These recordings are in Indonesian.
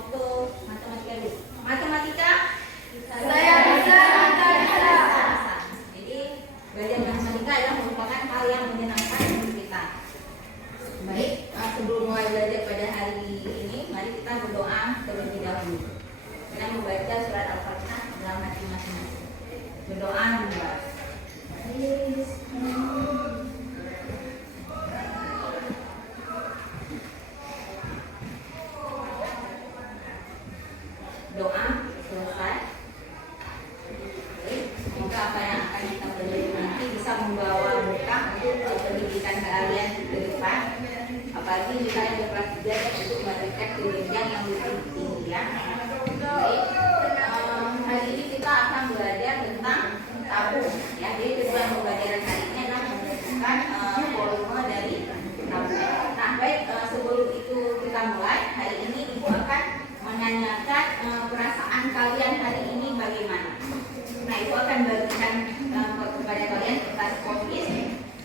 waktu matematika dulu. Matematika Saya bisa, Anda bisa. Jadi belajar matematika adalah merupakan hal yang menyenangkan bagi kita. Baik, sebelum mulai belajar pada hari ini, mari kita berdoa terlebih dahulu dengan membaca surat Al-Fatihah dalam hati masing-masing. Berdoa dulu. Doa selesai. Semoga apa yang akan kita pelajari nanti bisa membawa berkah untuk pendidikan kalian ke depan. Apalagi jika kalian berkelas 3 untuk mendapatkan pendidikan yang lebih tinggi ya. Baik, hari ini kita akan belajar tentang tabung. Ya, jadi tujuan pembelajaran hari ini adalah menentukan volume dari tabung. Nah, baik, sebelum itu kita mulai, hari ini Ibu akan menanyakan perasaan kalian hari ini bagaimana. Nah, Ibu akan bagikan kepada kalian kertas kopis.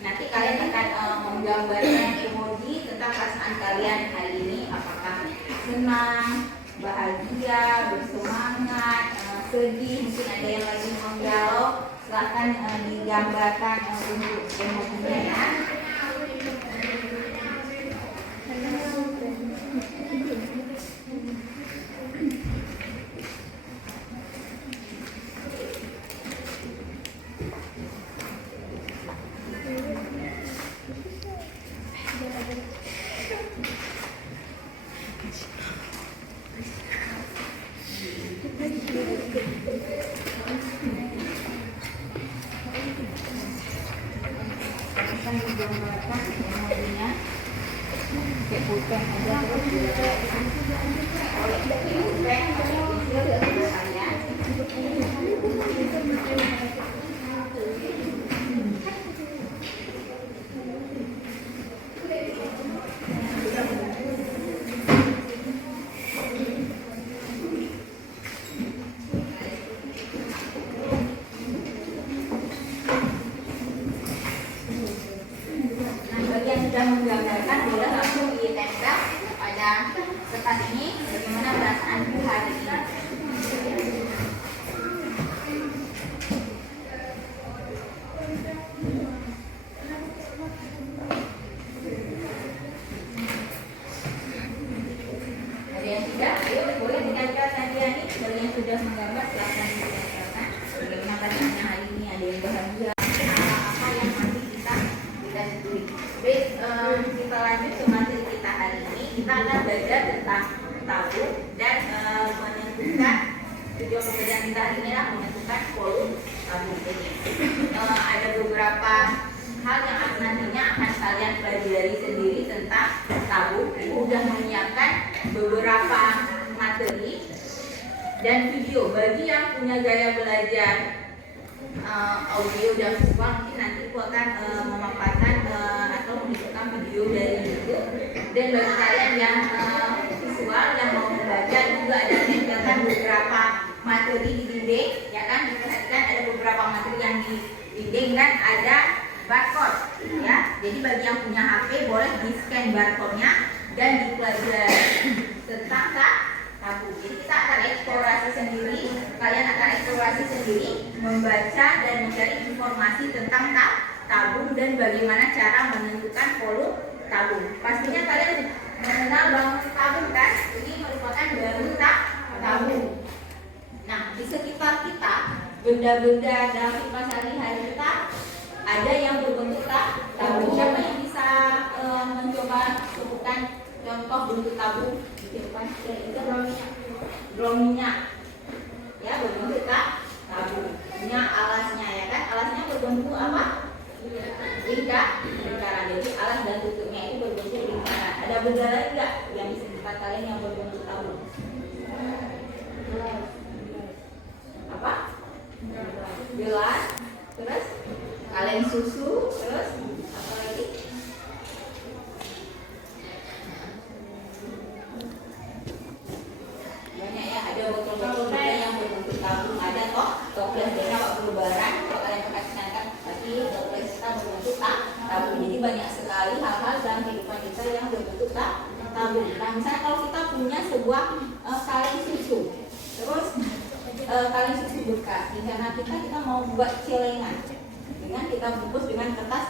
Nanti kalian akan menggambarkan emoji tentang perasaan kalian hari ini, apakah senang, bahagia, bersemangat, sedih, mungkin ada yang lagi menggalau. Silahkan digambarkan untuk emojinya ya. Akan digambarkan emojinya kayak pulpen aja terus oleh pulpen dan tulisannya. Sudah menggambarkan, boleh langsung ditempel pada kertas ini bagaimana perasaanku hari ini. Ada yang sudah? Ayo boleh ditempel saja nih. Bagi yang sudah menggambar silahkan ditempelkan bagaimana perasaannya hari ini. Ada yang bahagia, apa yang nanti kita tulis. Baik, kita lanjut ke materi kita hari ini. Kita akan belajar tentang tabung dan menentukan tujuan pembelajaran kita hari ini adalah menentukan volume tabung. Jadi ada beberapa hal yang nantinya akan kalian pelajari sendiri tentang tabung. Ibu sudah menyiapkan beberapa materi dan video bagi yang punya gaya belajar audio dan visual. Mungkin nanti aku akan memaparkan atau menunjukkan video dari YouTube. Dan bagi kalian yang visual yang mau membaca juga ada menempelkan beberapa materi di dinding, ya kan? Diperhatikan ada beberapa materi yang di dinding dan ada barcode, ya. Jadi bagi yang punya HP boleh di scan barcode-nya dan dipelajari tentang tabung. Jadi kita akan eksplorasi sendiri, kalian akan eksplorasi sendiri, membaca dan mencari informasi tentang tabung dan bagaimana cara menentukan volume tabung. Pastinya kalian mengenal bangun tabung kan? Ini merupakan bangun tabung. Nah, di sekitar kita, benda-benda dalam kehidupan sehari-hari kita ada yang berbentuk tabung. Siapa yang bisa mencoba sebutkan contoh bentuk tabung di kehidupan? Itu drum minyak, ya, berbentuk tabung. Minyak alasnya, ya kan? Alasnya berbentuk apa? Lingkaran. Jadi alas dan tutupnya itu berbentuk lingkaran. Ada benda lain nggak yang di sekitar kalian yang berbentuk tabung? Apa? Gelas. Terus kaleng susu. Terus apa lagi? Banyak ya. Ada botol-botol juga yang berbentuk tabung. Ada toples biasanya waktu lebaran kalau kalian pakai kan pasti toples kita berbentuk tabung. Jadi banyak sekali hal-hal dalam kehidupan kita yang berbentuk tabung. Nah, misalnya kalau kita punya sebuah kaleng susu. Terus kaleng susu bekas. Karena kita mau buat celengan dengan kita bungkus dengan kertas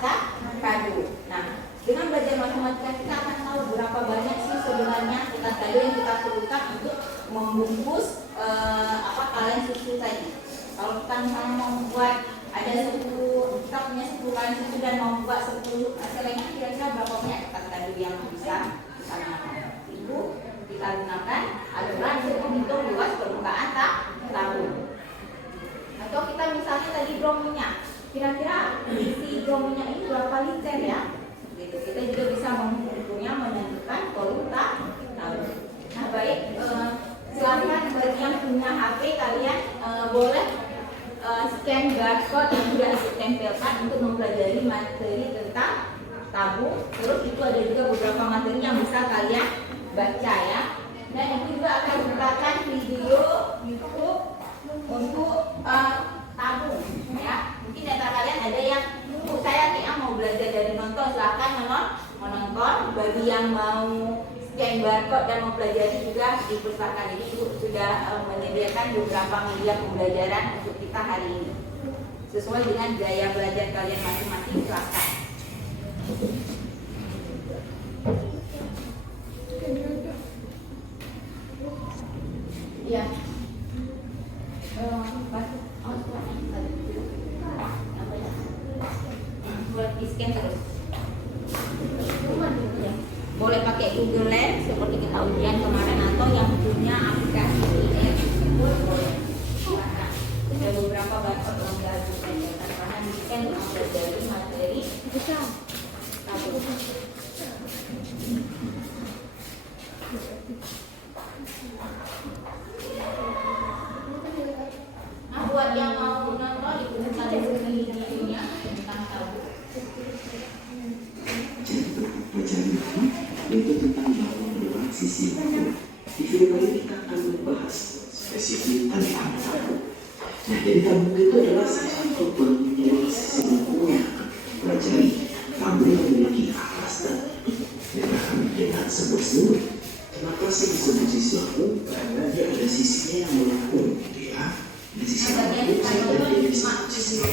kado. Nah, dengan belajar matematika kita akan tahu berapa banyak sih sebenarnya kertas kado yang kita perlukan untuk membungkus kaleng susu tadi. Kalau kita misalnya mau membuat ada 10, kita punya 10 kaleng susu dan mau buat 10 celengan, kira-kira berapa banyak kertas kado yang bisa kita gunakan? Itu kita gunakan adalah untuk menghitung luas permukaan tahu. Atau kita misalnya tadi drum minyak, kira-kira isi drum minyak ini berapa liter ya? Gitu. Kita juga bisa mengukurnya, menentukan volume tahu. Nah baik, silahkan bagi yang punya HP kalian boleh scan barcode yang sudah aku tempelkan untuk mempelajari materi tentang tabung. Terus itu ada juga beberapa materi yang bisa kalian baca ya. Dan itu juga akan merupakan video YouTube untuk tabung ya. Mungkin data kalian ada yang saya mau belajar dari nonton, silahkan menonton. Bagi yang mau scan barcode dan mempelajari juga dipersilakan. Jadi Ibu sudah menyediakan beberapa media pembelajaran untuk kita hari ini sesuai dengan gaya belajar kalian masing-masing. Silahkan. Ya. Buat di scan terus. Boleh pakai Google Lens seperti kita ujian kemarin atau yang punya aplikasi IR boleh. Ada beberapa barcode yang bagus saja karena di scan untuk mempelajari materi tabung. Nah buat yang mau nonton dibuka di videonya tentang tabung. Itu tentang bahwa dua sisi tabung. Di video kali ini kita akan membahas spesifik tentang tabung. Nah, jadi tabung itu adalah salah satu penyeluruh sisi buku yang akan pelajari. Tabung memiliki alas dan dengan sebuah seluruh. Kenapa sih disebut sisi tabung? Karena dia ada sisinya yang melengkung, gitu ya. Di sisi tabung dan di sisi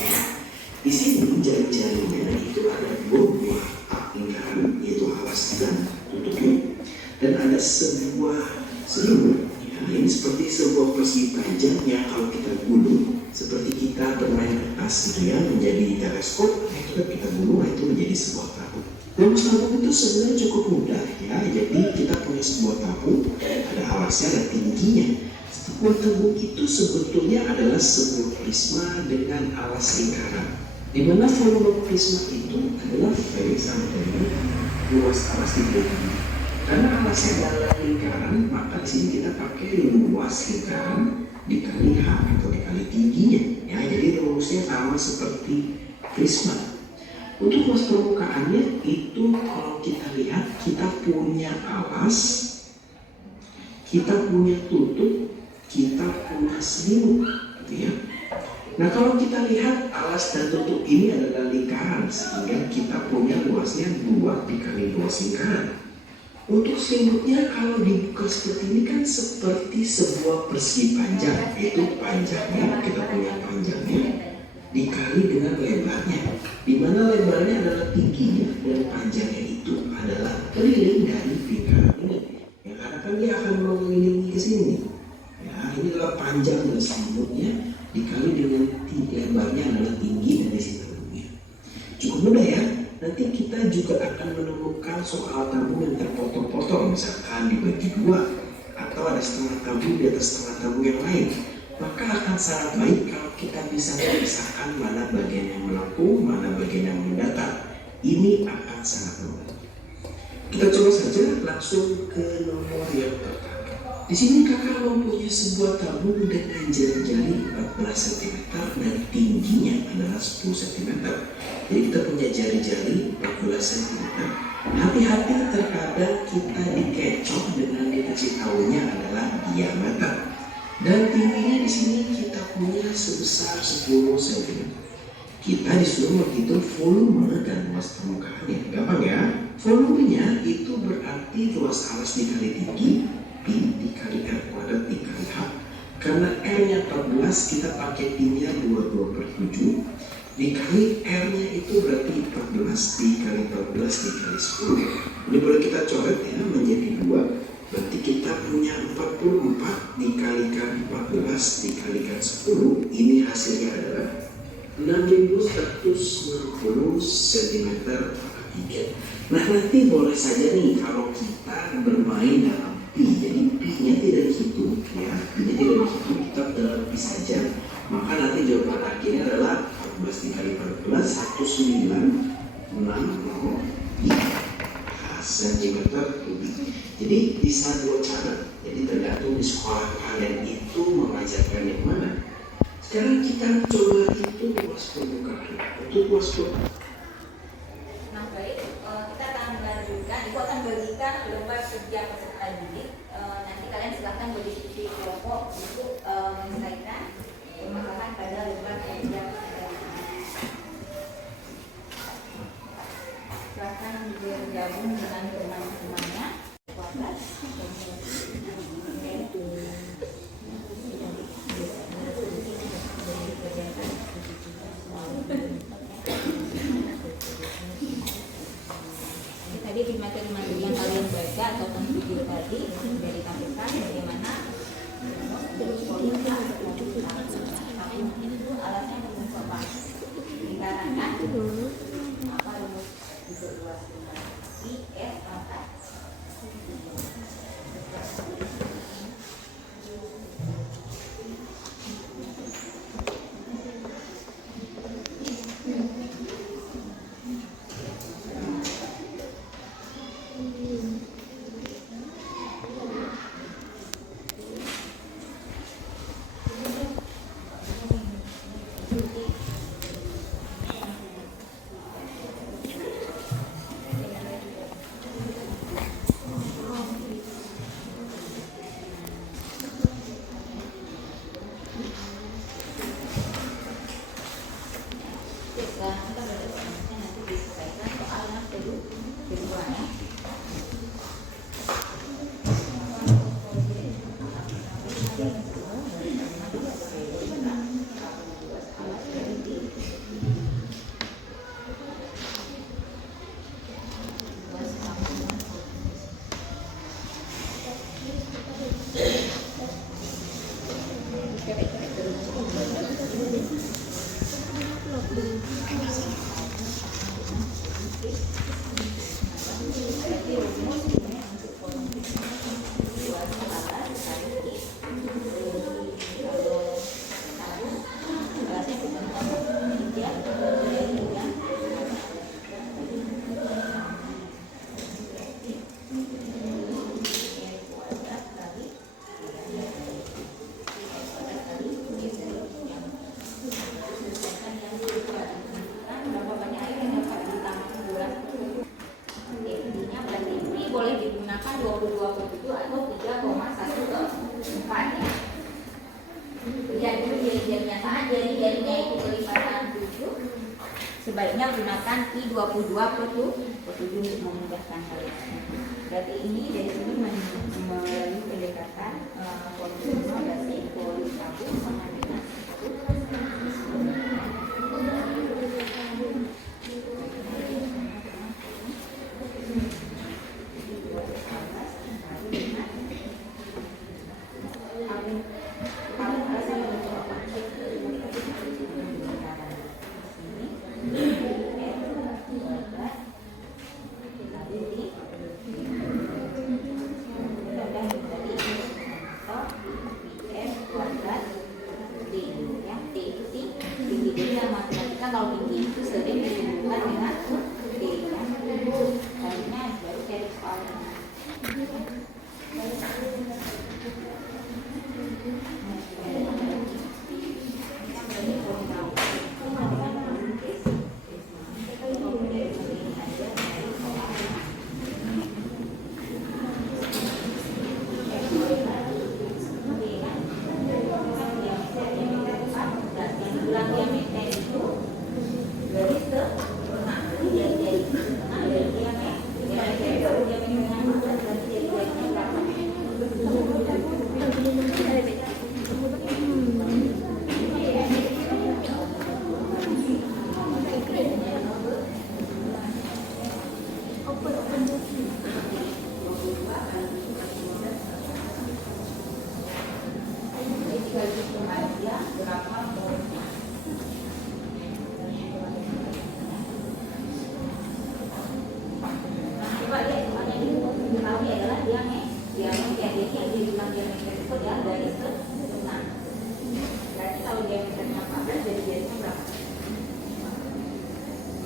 di sini jari-jarinya itu ada dua buah lingkaran, yaitu alas dan tutupnya, dan ada sebuah seluruh. Ya, ini seperti sebuah persegi panjangnya kalau kita gulung, seperti kita bermain kertas gitu ya, menjadi teleskop. Itu kan kita gulung, itu menjadi sebuah tabung. Rumus tabung itu sebenarnya cukup mudah ya. Jadi kita punya sebuah tabung, ada alasnya, ada tingginya. Sebuah tabung itu sebetulnya adalah sebuah prisma dengan alas lingkaran, di mana volume prisma itu adalah sebagai sama dengan luas alas di bawah. Karena alasnya adalah lingkaran, maka di sini kita pakai luas lingkaran dikali H atau dikali tingginya. Ya, jadi rumusnya sama seperti prisma. Untuk luas permukaannya itu kalau kita lihat, kita punya alas, kita punya tutup, kita punya selimut, gitu ya. Nah kalau kita lihat alas dan tutup ini adalah lingkaran, sehingga kita punya luasnya 2 dikali luas lingkaran. Untuk selimutnya kalau dibuka seperti ini kan seperti sebuah persegi panjang, yaitu panjangnya, kita punya panjangnya dikali dengan lebarnya, di mana lebarnya adalah tingginya dan panjangnya itu adalah keliling dari lingkaran ini. Ya karena kan dia akan mengelilingi ke sini. Ya ini adalah panjang dari selimutnya dikali dengan lebarnya adalah tinggi dari si tabungnya. Cukup mudah ya. Nanti kita juga akan menemukan soal tabung yang terpotong-potong, misalkan dibagi 2 atau ada setengah tabung di atas setengah tabung yang lain. Maka akan sangat baik kalau kita bisa memisahkan mana bagian yang melengkung, mana bagian yang mendatar. Ini akan sangat membantu. Kita coba saja langsung ke nomor yang pertama. Di sini kakak mempunyai sebuah tabung dengan jari-jari 14 cm dan tingginya adalah 10 cm. Jadi kita punya jari-jari 14 cm. Hati-hati terkadang kita dikecoh dengan dikasih tahunya adalah diameter. Dan tingginya di sini kita punya sebesar 10 cm. Kita disuruh menghitung volume dan luas permukaannya. Gampang ya? Volumenya itu berarti luas alas dikali tinggi Pi dikali R kuadrat dikali H. Karena R-nya 14, kita pakai Pi-nya 22/7. Dikali R-nya itu berarti 14 dikali 14 dikali 10. Ini boleh kita coret ya menjadi 2. Berarti kita punya 44 dikalikan 14 dikalikan 10. Ini hasilnya adalah 6160 cm per meter. Nah nanti boleh saja nih kalau kita bermain dalam Pi, jadi Pi-nya tidak dihitung ya, Pi-nya tidak dihitung, kita dalam Pi saja. Maka nanti jawaban akhirnya adalah 14 dikali 14 1960 cm kubik. Jadi bisa dua cara. Jadi tergantung di sekolah kalian itu mengajarkan yang mana. Sekarang kita coba hitung luas permukaan. Untuk luas permukaan. Nah baik, kita akan melanjutkan. Ibu akan bagikan lembar kerja peserta didik. Nanti kalian silahkan berdiskusi kelompok untuk menyelesaikan permasalahan pada lembar kerja peserta didik. Silahkan bergabung dengan teman-temannya. Tadi di materi-materi yang kalian baca atau video tadi sudah ditampilkan bagaimana alatnya rumus apa dikarenakan apa rumus untuk luas I S angka. Sebaiknya gunakan I22/7 untuk memudahkan kalian. Berarti ini dari sini melalui pendekatan volume berarti volume 1 sama dengan 2 diameter yang dihitung diameter itu adalah garis ke 6. Berarti kalau diameternya 14 jadi garisnya berapa?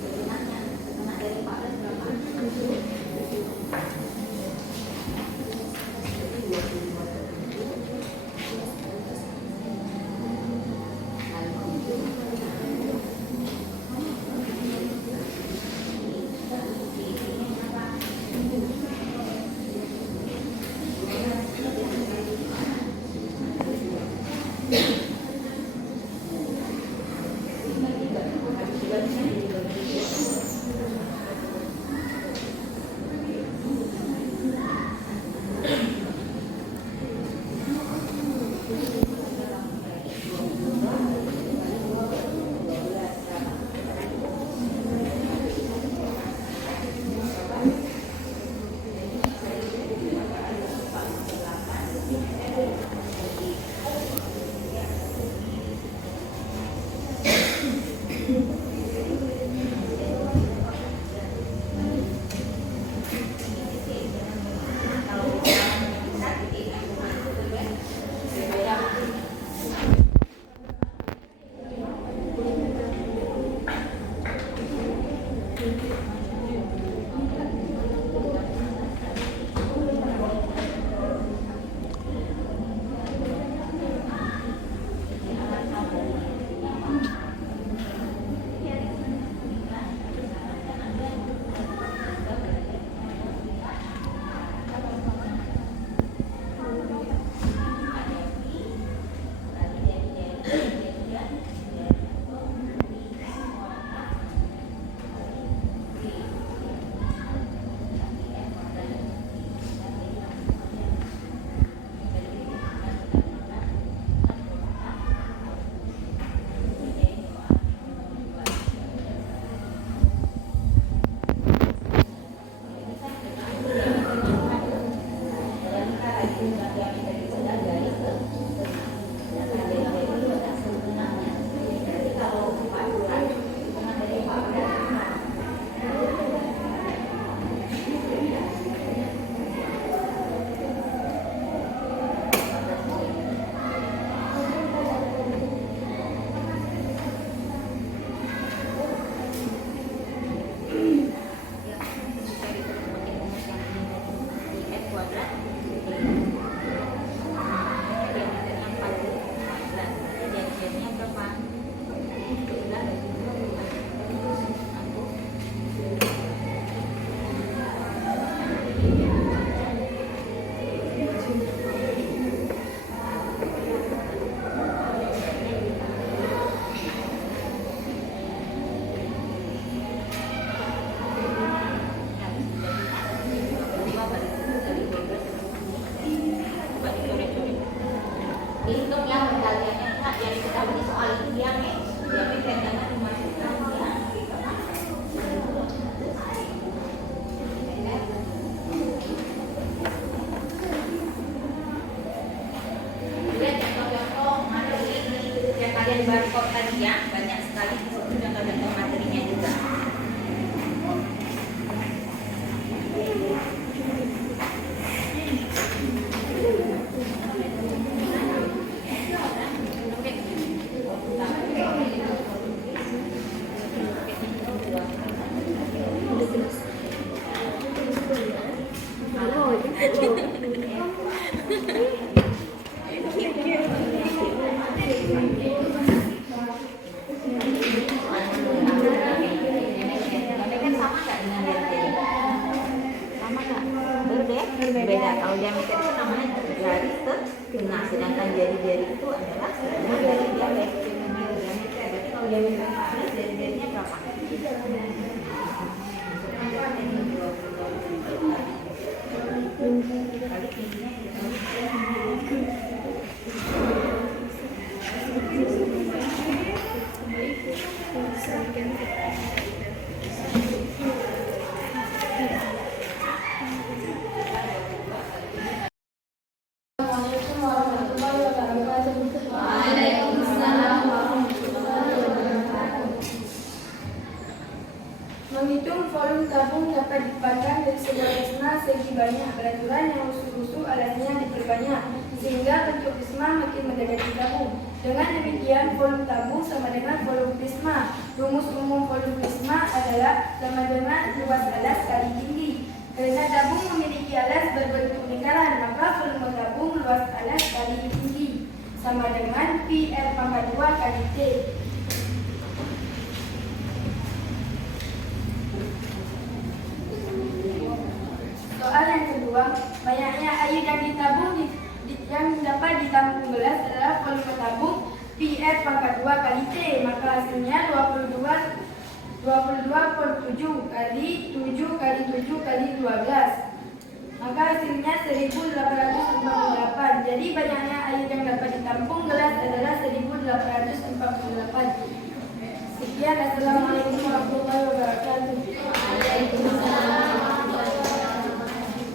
Setengahnya, setengah dari 14 berapa? Dihitung yang perkaliannya yang diketahui soal itu diameter jangan dimasukkan ya. Lihat contoh-contoh materi yang kalian barcode tadi ya, banyak sekali di situ contoh-contoh materinya juga. Berbeda. Kalau diameter itu namanya garis ke 6, sedangkan jari-jari itu adalah setengah dari diameter. Berarti kalau diameter 14, jari-jarinya berapa? Kali tingginya Menghitung volume tabung dapat dipandang dari sebuah zona segi banyak banyak. Peraturan yang usul-usul alasnya diperbanyak, sehingga bentuk prisma makin mendekati tabung. Dengan demikian, volume tabung sama dengan volume prisma. Rumus umum volume prisma adalah sama dengan luas alas kali tinggi. Karena tabung memiliki alas berbentuk lingkaran, maka volume tabung luas alas kali tinggi sama dengan Pr pangkat 2 kali T. Soal yang kedua, banyaknya air yang ditabung yang dapat ditampung gelas adalah volume tabung Pr pangkat 2 kali T, maka hasilnya 22/7 kali 7 kali 7 kali 12. Maka hasilnya 1848. Jadi banyaknya air yang dapat ditampung gelas adalah 1848. Sekian, assalamualaikum warahmatullahi wabarakatuh.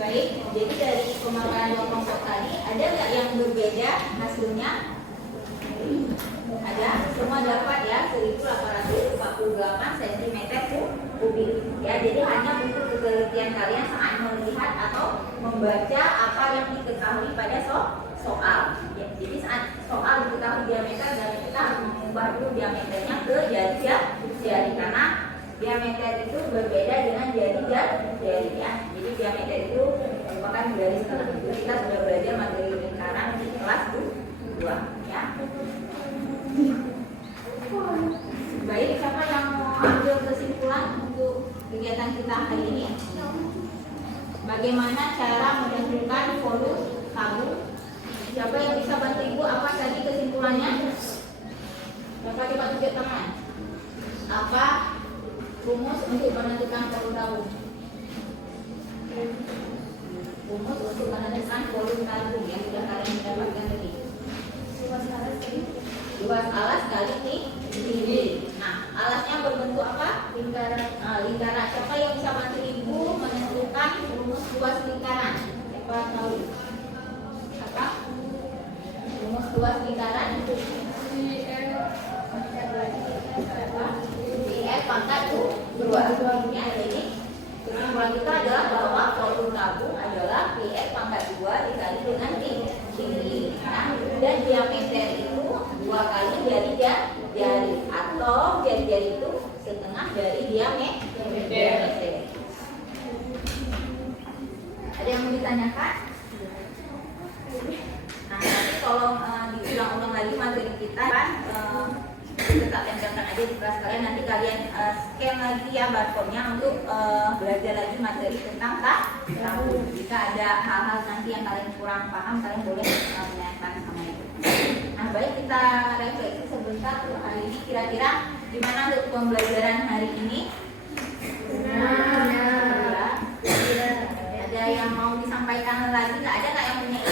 Baik, jadi dari pemakaian dua kelompok tadi ada nggak yang berbeda hasilnya? Ada, semua dapat ya 1848 cm kubik. Ya, jadi hanya butuh ketelitian kalian saat melihat atau membaca apa yang diketahui pada soal. Ya, jadi saat soal diketahui diameter dan kita harus mengubah dulu diameternya ke jari karena diameter itu berbeda dengan jari ya. Jadi diameter itu merupakan dari setengah. Kita sudah belajar materi lingkaran di kelas 2 ya. Baik, siapa yang mau ambil kesimpulan untuk kegiatan kita hari ini? Bagaimana cara menentukan volume tabung? Siapa yang bisa bantu ibu? Apa tadi kesimpulannya? Bapak coba tunjuk tangan. Apa rumus untuk menentukan volume tabung? Rumus untuk menentukan volume tabung yang sudah kalian mendapatkan tadi. Luas alas kali tinggi. Nah, alasnya berbentuk apa? Lingkaran. Siapa yang bisa bantu ibu menentukan rumus luas lingkaran? Siapa tahu? Apa? Rumus luas lingkaran? Pr pangkat 2. Ya, jadi kesimpulan kita adalah bahwa volume tabung adalah Pr pangkat 2 dikali dengan tinggi. Nah, dan diameter itu 2 kali jari atau jari-jari itu setengah dari diameter. Ada yang mau ditanyakan? Nah, nanti tolong diulang-ulang lagi materi kita kan tetap tempelkan aja di kelas kalian. Nanti kalian scan lagi ya barcode-nya untuk belajar lagi materi tentang tabung. Jika ada hal-hal nanti yang kalian kurang paham, kalian boleh menanyakan sama ibu. Nah, baik, kita refleksi sebentar untuk hari ini. Kira-kira gimana untuk pembelajaran hari ini? Ada yang mau disampaikan lagi? Nggak ada nggak yang punya